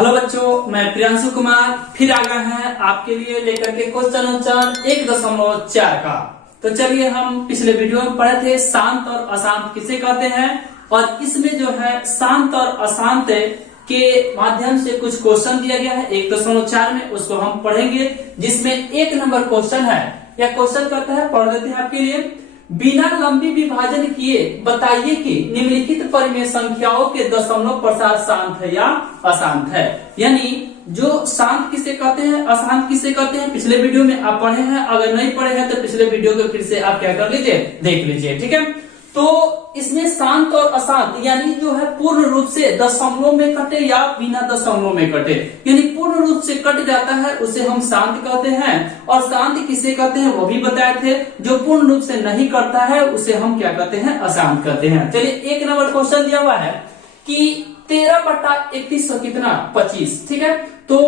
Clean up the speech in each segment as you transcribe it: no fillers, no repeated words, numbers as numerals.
Hello बच्चों, मैं प्रियांशु कुमार फिर आ गए हैं आपके लिए लेकर के क्वेश्चन आंसर 1.4 का। तो चलिए, हम पिछले वीडियो में पढ़े थे शांत और अशांत किसे कहते हैं, और इसमें जो है शांत और अशांत के माध्यम से कुछ क्वेश्चन दिया गया है 1.4 में, उसको हम पढ़ेंगे, जिसमें 1 नंबर क्वेश्चन है। यह क्वेश्चन करता है, पढ़ देते हैं आपके लिए। बिना लंबी विभाजन किए बताइए कि निम्नलिखित परिमेय संख्याओं के दशमलव प्रसार शांत है या अशांत है। यानी जो शांत किसे कहते हैं, अशांत किसे कहते हैं, पिछले वीडियो में आप पढ़े हैं। अगर नहीं पढ़े हैं तो पिछले वीडियो को फिर से आप क्या कर लीजिए, देख लीजिए, ठीक है। तो इसमें शांत और अशांत यानी जो है पूर्ण रूप से दशमलव में कटे या बिना दशमलव में कटे, यानी पूर्ण रूप से कट जाता है उसे हम शांत कहते हैं। और शांत किसे कहते हैं वो भी बताए थे। जो पूर्ण रूप से नहीं करता है उसे हम क्या कहते हैं, अशांत कहते हैं। चलिए, 1 नंबर क्वेश्चन दिया हुआ है कि 13/31 कितना 25, ठीक है। तो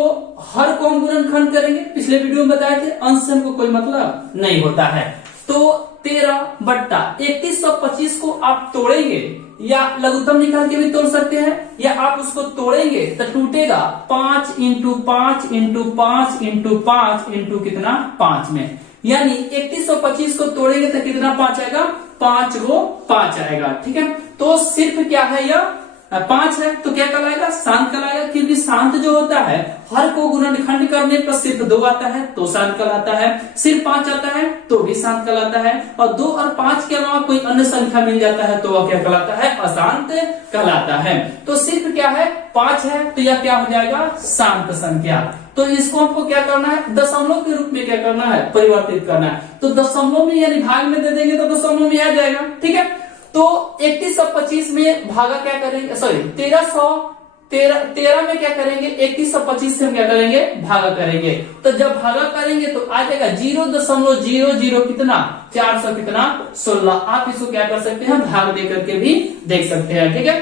हर को हम गुणनखंड करेंगे, पिछले वीडियो में बताए थे। अंश से हमको कोई मतलब नहीं होता है। तो 13/31 और 25 को आप तोड़ेंगे या लघुत्तम निकाल के भी तोड़ सकते हैं, या आप उसको तोड़ेंगे तो टूटेगा 5 इंटू 5 इंटू 5 इंटू 5 इंटू कितना 5 में। यानी 31 और 25 को तोड़ेंगे तो कितना 5 आएगा, 5 गो 5 आएगा, ठीक है। तो सिर्फ क्या है, यह 5 है, तो क्या कहलाएगा, शांत कहलाएगा। क्योंकि शांत जो होता है हर को गुणनखंड करने पर सिर्फ 2 आता है तो शांत कहलाता है, सिर्फ 5 आता है तो भी शांत कहलाता है, और 2 और 5 के अलावा कोई अन्य संख्या मिल जाता है तो वह क्या कहलाता है, अशांत कहलाता है। तो सिर्फ क्या है, 5 है, तो यह क्या हो जाएगा, शांत संख्या। तो इसको हमको क्या करना है, दशमलव के रूप में क्या करना है, परिवर्तित करना है। तो दशमलव में यानी भाग में दे देंगे तो दशमलव में आ जाएगा, ठीक है। तो 31 और 25 में भागा क्या करेंगे, सॉरी 13 में क्या करेंगे, 31 और 25 से हम क्या करेंगे, भागा करेंगे। तो जब भागा करेंगे तो आ जाएगा 0.00 कितना 400 कितना 16। आप इसको क्या कर सकते हैं, भाग दे करके भी देख सकते हैं, ठीक है।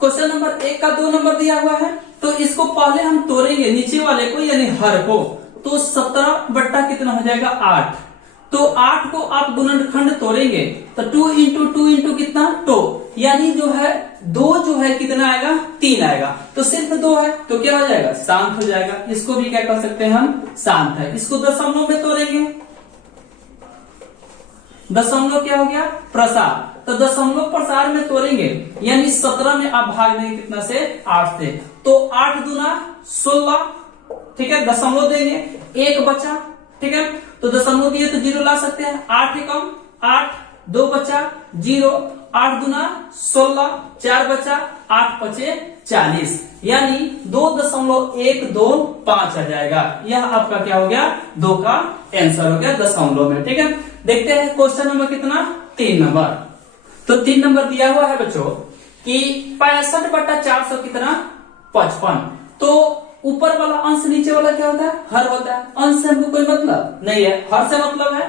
क्वेश्चन नंबर 1 का 2 नंबर दिया हुआ है, तो इसको पहले हम तोड़ेंगे नीचे वाले को यानी हर को। तो 17 बट्टा कितना हो जाएगा 8। तो 8 को आप गुणनखंड तोड़ेंगे तो 2 इंटू 2 इंटू कितना 2, यानी जो है 2 जो है कितना आएगा 3 आएगा। तो सिर्फ 2 है तो क्या हो जाएगा, शांत हो जाएगा। इसको भी क्या कर सकते हैं हम, शांत है। इसको दशमलव में तोड़ेंगे, दशमलव क्या हो गया, प्रसार। तो दशमलव प्रसार में तोड़ेंगे यानी 17 में आप भाग देंगे कितना से, 8 से। तो 8 दूना 16, ठीक है। दशमलव देंगे, 1 बचा, ठीक है। तो दशमलव दिए तो 0 ला सकते हैं। 8 एकम 8, 2 बचा 0, 8 दूना 16, 4 बचा, 8 पचे 40, यानी 2.125 आ जाएगा। यह आपका क्या हो गया, 2 का आंसर हो गया दशमलव में, ठीक है। देखते हैं क्वेश्चन नंबर कितना, 3 नंबर। तो 3 नंबर दिया हुआ है बच्चों कि 65/400 कितना 55। तो ऊपर वाला अंश नीचे वाला क्या होता है, हर होता है। अंश से हमको कोई मतलब नहीं है, हर से मतलब है।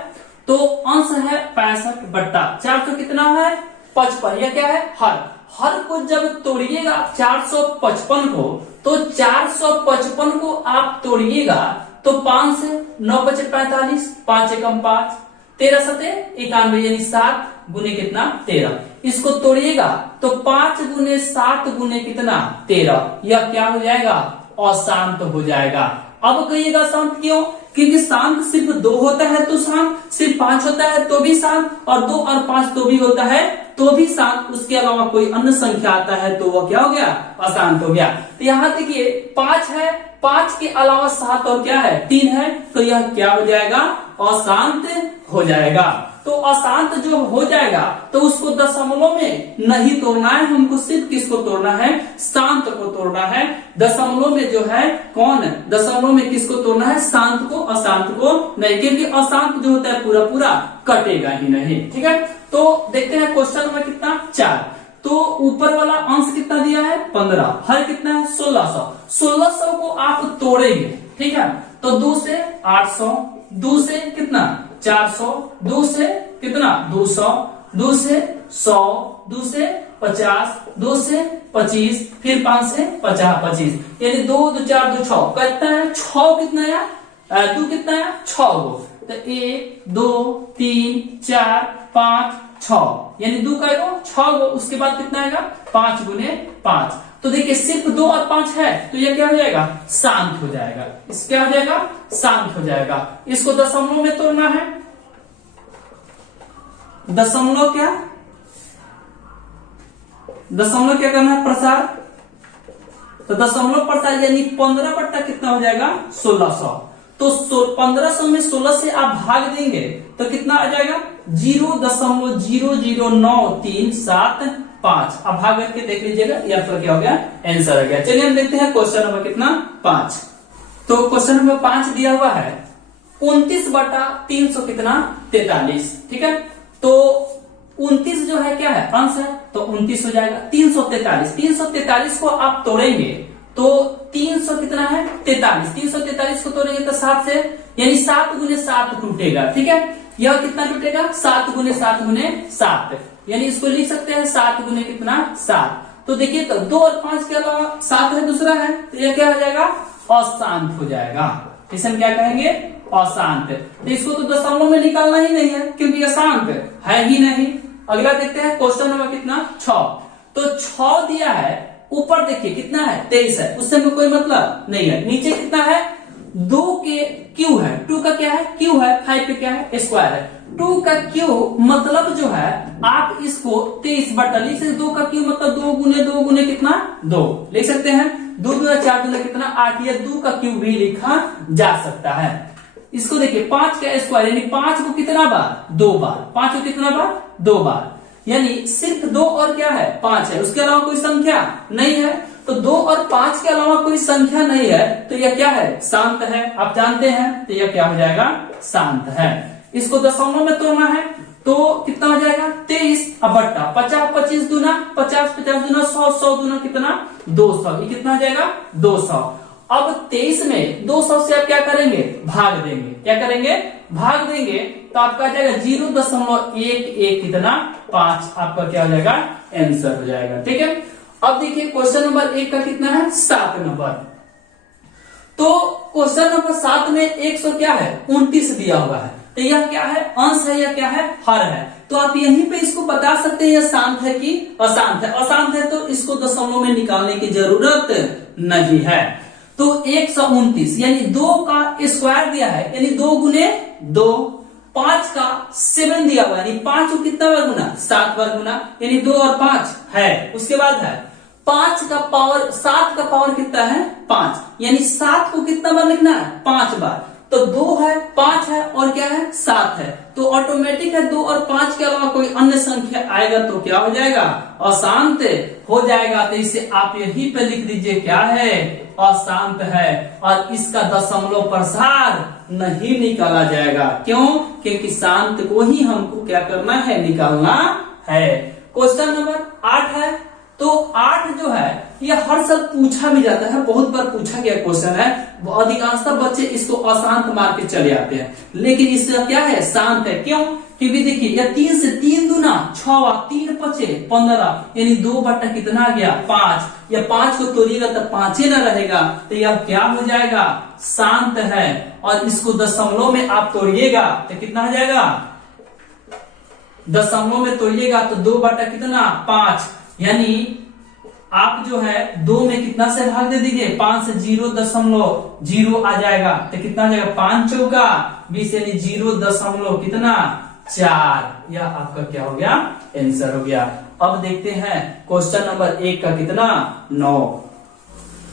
तो अंश है 65/400 कितना है 55। यह क्या है, हर। हर को जब तोड़िएगा 455 को, तो 455 को आप तोड़िएगा तो 5 से 9 बचे 45, 5 एकम 5, 13 सते 91 यानी 7 गुने कितना 13। इसको तोड़िएगा तो 5 गुने 7 गुने कितना 13। यह क्या हो जाएगा, अशांत हो जाएगा। अब कहिएगा शांत क्यों, क्योंकि शांत सिर्फ 2 होता है तो शांत, सिर्फ 5 होता है तो भी शांत, और 2 और 5 तो भी होता है तो भी शांत। उसके अलावा कोई अन्य संख्या आता है तो वह क्या हो गया, अशांत हो गया। तो यहाँ देखिए 5 है, 5 के अलावा 7 और क्या है 3 है, तो यह क्या हो जाएगा, अशांत हो जाएगा। तो अशांत जो हो जाएगा तो उसको दशमलव में नहीं तोड़ना है, हमको सिर्फ किसको तोड़ना है, शांत को तोड़ना है। दशमलव में जो है कौन है, दशमलव में किसको तोड़ना है, शांत को, अशांत को नहीं, क्योंकि अशांत जो होता है पूरा पूरा कटेगा ही नहीं, ठीक है। तो देखते हैं क्वेश्चन में कितना 4। तो ऊपर वाला अंश कितना दिया है 15, हर कितना है 1600। 1600 को आप तोड़ेंगे, ठीक है। तो 2 से 800, 2 से कितना 400, 2 से कितना 200, 2 से 100, 2 से 50, 2 से 25, फिर 5 से 50 25, यानी 2 2 4 2 6 कितना है, 6 कितना है, 2 कितना है 6 गो। तो 1 2 3 4 5 6, यानी 2 का एगो 6 गो, उसके बाद कितना आएगा 5 गुने 5। तो देखिए सिर्फ 2 और 5 है तो यह क्या हो जाएगा, शांत हो जाएगा। इस क्या हो जाएगा, शांत हो जाएगा। इसको दशमलव में तोड़ना है, दशमलव क्या करना है, प्रसार। तो दशमलव प्रसार यानी 15 बट्टा कितना हो जाएगा 1600। तो 1500 में 16 से आप भाग देंगे तो कितना आ जाएगा 0.00937 आप भाग करके देख लीजिएगा, ये आपका क्या हो गया, आंसर आ गया। चलिए हम देखते हैं क्वेश्चन नंबर कितना 5। तो क्वेश्चन नंबर 5 दिया हुआ है 29/300 कितना 43। ठीक है, तो 29 जो है क्या है, अंश है, तो 29 हो जाएगा। 343 को आप तोड़ेंगे तो 300 कितना है 43, 343 को तोड़ेंगे तो 7 से, यानी 7 गुने 7 टूटेगा। ठीक है, यह कितना टूटेगा 7 गुने 7 गुने 7, यानी इसको लिख सकते हैं 7 गुने कितना 7। तो देखिए तो 2 और 5 के अलावा 7 है दूसरा है, तो यह क्या हो जाएगा, अशांत हो जाएगा। इसे हम क्या कहेंगे, अशांत। तो इसको तो दशमलव में निकालना ही नहीं है क्योंकि अशांत है ही नहीं। अगला देखते हैं क्वेश्चन नंबर कितना 6। तो 6 दिया है, ऊपर देखिए कितना है 23 है, उससे में कोई मतलब नहीं है। नीचे कितना है 2 के क्यू है, 2 का क्या है क्यू है, 5 पे क्या है स्क्वायर है। 2 का क्यू मतलब जो है आप इसको 23 लिख सकते। 2 का क्यू मतलब 2 गुने कितना 2 लिख सकते हैं। 2 दूना 4 दूना कितना 8, या 2 का क्यू भी लिखा जा सकता है। इसको देखिए 5 का स्क्वायर यानी 5 को कितना बार 2 बार, 5 को कितना बार 2 बार, यानी सिर्फ 2 और क्या है 5 है, उसके अलावा कोई संख्या नहीं है। तो 2 और 5 के अलावा कोई संख्या नहीं है तो यह क्या है, शांत है। आप जानते हैं तो यह क्या हो जाएगा, शांत है। इसको दशमलव में तोड़ना है तो कितना हो जाएगा 23 बट्टा 50, 25 दूना 50, 50 दूना 100, 100 दूना कितना 200, ये कितना हो जाएगा 200। अब 23 में 200 से आप क्या करेंगे, भाग देंगे। क्या करेंगे, भाग देंगे तो आपका आ जाएगा 0.11 कितना 5, आपका क्या हो जाएगा, आंसर हो जाएगा। ठीक है, अब देखिए क्वेश्चन नंबर 1 का कितना है 7 नंबर। तो क्वेश्चन नंबर 7 में 100 क्या है 29 दिया हुआ है, तो यह क्या है, अंश है या क्या है, हर है। तो आप यहीं पे इसको बता सकते हैं यह शांत है कि अशांत है। अशांत है तो इसको दशमलव में निकालने की जरूरत नहीं है। तो 129 यानी 2 का स्क्वायर दिया है, यानी 2 गुने 2, 5 का 7 दिया हुआ, यानी 5 को कितना बार गुना 7 बार गुना, यानी 2 और 5 है। उसके बाद है 5 का पावर, 7 का पावर कितना है 5, यानी 7 को कितना बार लिखना है 5 बार। तो 2 है 5 है और क्या है 7 है, तो ऑटोमेटिक है 2 और 5 के अलावा कोई अन्य संख्या आएगा तो क्या हो जाएगा, अशांत हो जाएगा। तो इसे आप यहीं पे लिख दीजिए क्या है, अशांत है। और इसका दशमलव प्रसार नहीं निकाला जाएगा, क्यों, क्योंकि शांत को ही हमको क्या करना है, निकालना है। क्वेश्चन नंबर 8 है। तो 8 जो है यह हर साल पूछा भी जाता है, बहुत बार पूछा गया क्वेश्चन है। अधिकांशतः बच्चे इसको अशांत मार के चले आते हैं, लेकिन इसका क्या है, शांत है। क्यों, क्योंकि देखिए यह 3 से 3 दूना 6, 3 पचे 15, यानी 2 बट्टा कितना आ गया 5, या 5 को तोड़िएगा तो 5 ही न रहेगा, तो यह क्या हो जाएगा, शांत है। और इसको दशमलव में आप तोड़िएगा तो कितना हो जाएगा, दशमलव में तोड़िएगा तो 2 बट्टा कितना 5, यानी आप जो है 2 में कितना से भाग दे दीजिए, 5 से 0.0 आ जाएगा, तो कितना आ जाएगा 5 चौका 20, यानी 0. कितना 4, यह आपका क्या हो गया, आंसर हो गया। अब देखते हैं क्वेश्चन नंबर 1 का कितना 9।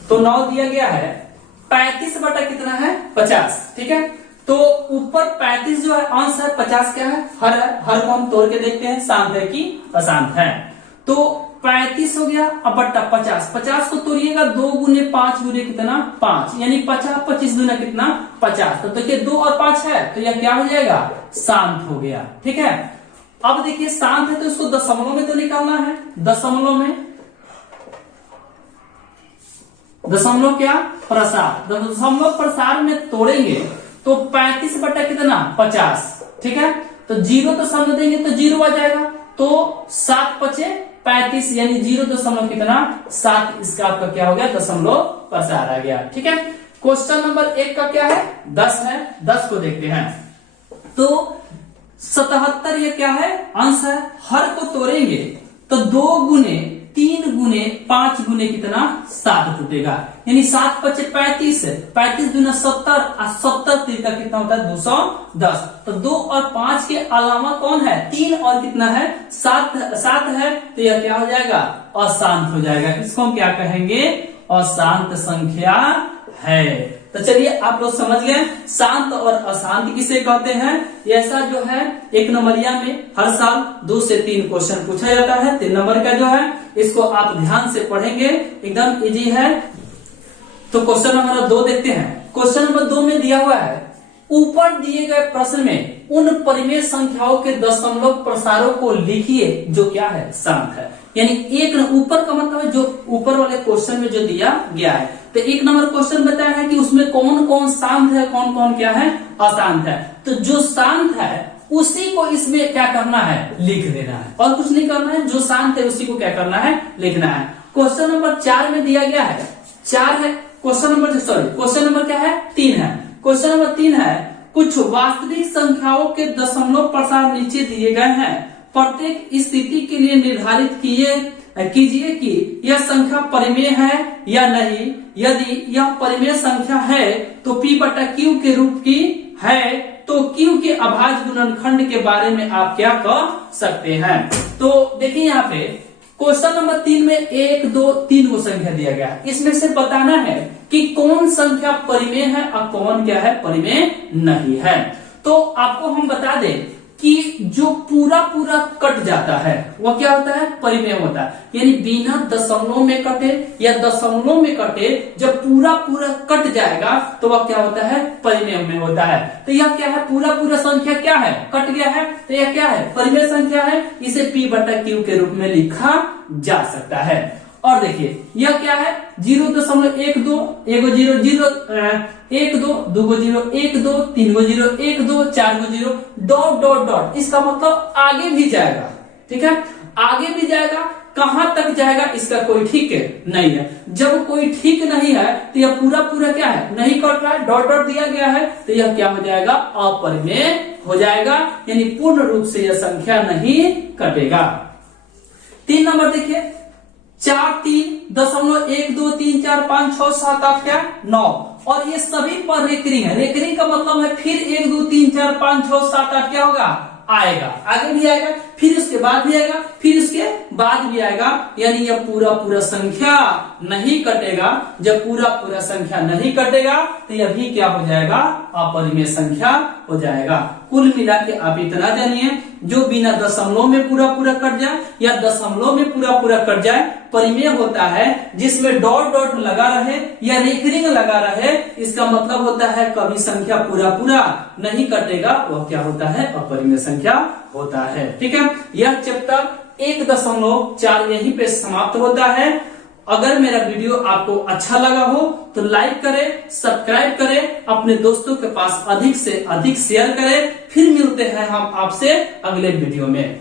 तो 9 दिया गया है 35 बटा कितना है 50। ठीक है, तो ऊपर 35 जो है अंश है, 50 क्या है, हर है। हर को हम तोड़ के देखते हैं शांत है कि अशांत है। तो 35 हो गया अब बट्टा 50, 50 को तोड़िएगा 2 गुने 5 गुने कितना 5, यानी 50, 25 गुना कितना 50। तो देखिए 2 और 5 है तो यह क्या हो जाएगा, शांत हो गया। ठीक है, अब देखिए शांत है तो इसको दशमलव में तो निकालना है। दशमलव में, दशमलव क्या प्रसार, दशमलव प्रसार में तोड़ेंगे तो 35 बटा कितना 50। ठीक है, तो 0 तो सामने देंगे तो 0 आ जाएगा, तो 7 पचे 35, यानी 0. कितना 7, इसका आपका क्या हो गया, दशमलव प्रसार आ गया। ठीक है, क्वेश्चन नंबर 1 का क्या है 10 है। 10 को देखते हैं। तो 77 ये क्या है, अंश है। हर को तोड़ेंगे तो 2 गुने 3 गुने 5 गुने कितना, 7 टूटेगा। यानी 7 पचे 35 है, 35 दूना 70 और 70 3 का कितना होता है 210। तो 2 और 5 के अलावा कौन है, 3 और कितना है 7 है। तो यह क्या हो जाएगा, अशांत हो जाएगा। इसको हम क्या कहेंगे, अशांत संख्या है। तो चलिए आप लोग समझ गए शांत और अशांत किसे कहते हैं। ऐसा जो है 1 नंबरिया में हर साल 2 से 3 क्वेश्चन पूछा जाता है। 3 नंबर का जो है इसको आप ध्यान से पढ़ेंगे, एकदम इजी है। तो क्वेश्चन नंबर 2 देखते हैं। क्वेश्चन नंबर 2 में दिया हुआ है, ऊपर दिए गए प्रश्न में उन परिमेय संख्याओं के दशमलव प्रसारों को लिखिए जो क्या है, शांत है। यानी एक ऊपर का मतलब है जो ऊपर वाले क्वेश्चन में जो दिया गया है। तो 1 नंबर क्वेश्चन बताया है कि उसमें कौन कौन शांत है, कौन कौन क्या है, अशांत है। तो जो शांत है उसी को इसमें क्या करना है, लिख देना है, और कुछ नहीं करना है। जो शांत है उसी को क्या करना है, लिखना है। क्वेश्चन नंबर 4 में दिया गया है 4 है। क्वेश्चन नंबर क्या है, 3 है। क्वेश्चन नंबर 3 है, कुछ वास्तविक संख्याओं के दशमलव प्रसार नीचे दिए गए हैं। प्रत्येक स्थिति के लिए निर्धारित कीजिए कि यह संख्या परिमेय है या नहीं। यदि यह परिमेय संख्या है तो P बटा Q के रूप की है, तो Q के अभाज्य गुणनखंड के बारे में आप क्या कह सकते हैं। तो देखिए यहाँ पे क्वेश्चन नंबर 3 में 1 2 3 को संख्या दिया गया है। इसमें से बताना है कि कौन संख्या परिमेय है और कौन क्या है, परिमेय नहीं है। तो आपको हम बता दें कि जो पूरा कट जाता है वो क्या होता है, परिमेय होता है। यानी बिना दशमलव में कटे या दशमलव में कटे, जब पूरा कट जाएगा तो वह क्या होता है, परिमेय में होता है। तो यह क्या है, पूरा संख्या क्या है, कट गया है, तो यह क्या है, परिमेय संख्या है। इसे P बटा Q के रूप में लिखा जा सकता है। और देखिए यह क्या है, 0.12 1 2 1 0 0 1 2 2 0 1 2 3 0 1 2 4 0 डॉट डॉट डॉट। इसका मतलब आगे भी जाएगा, ठीक है, आगे भी जाएगा। कहां तक जाएगा इसका कोई ठीक नहीं है। जब कोई ठीक नहीं है तो यह पूरा क्या है, नहीं कट रहा है, डॉट डॉट दिया गया है, तो यह क्या हो जाएगा, अपरिमेय हो जाएगा। यानी पूर्ण रूप से यह संख्या नहीं कटेगा। 3 नंबर देखिए, 4 3 दशमलव 1 2 3 4 5 6 7 8 क्या 9, और ये सभी पर रेकरिंग है। रेकरिंग का मतलब है फिर 1 2 3 4 5 6 7 8 क्या होगा, आएगा, आगे भी आएगा, फिर उसके बाद भी आएगा, फिर उसके बाद भी आएगा। यानी यह पूरा संख्या नहीं कटेगा। जब पूरा संख्या नहीं कटेगा तो यह भी क्या हो जाएगा, अपरिमेय संख्या हो जाएगा। कुल मिला के आप इतना जानिए, जो बिना दशमलव में पूरा कट जाए या दशमलव में पूरा कट जाए परिमेय होता है। जिसमें डॉट डॉट लगा रहे या रेकरिंग लगा रहे, इसका मतलब होता है कभी संख्या पूरा नहीं कटेगा, वह क्या होता है, अपरिमेय संख्या होता है। ठीक है, यह चैप्टर 1.4 यहीं पे समाप्त होता है। अगर मेरा वीडियो आपको अच्छा लगा हो तो लाइक करें, सब्सक्राइब करें, अपने दोस्तों के पास अधिक से अधिक शेयर करें। फिर मिलते हैं हम आपसे अगले वीडियो में।